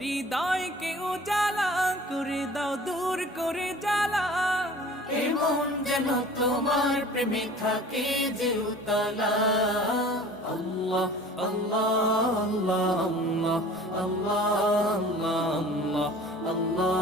হৃদয়কে উজালা করে দাও, দূর করে জ্বালা। এমন যেন তোমার প্রেমে থাকে যে উতলা। আল্লাহ আল্লাহ আল্লাহ আল্লাহ আল্লাহ আল্লাহ আল্লাহ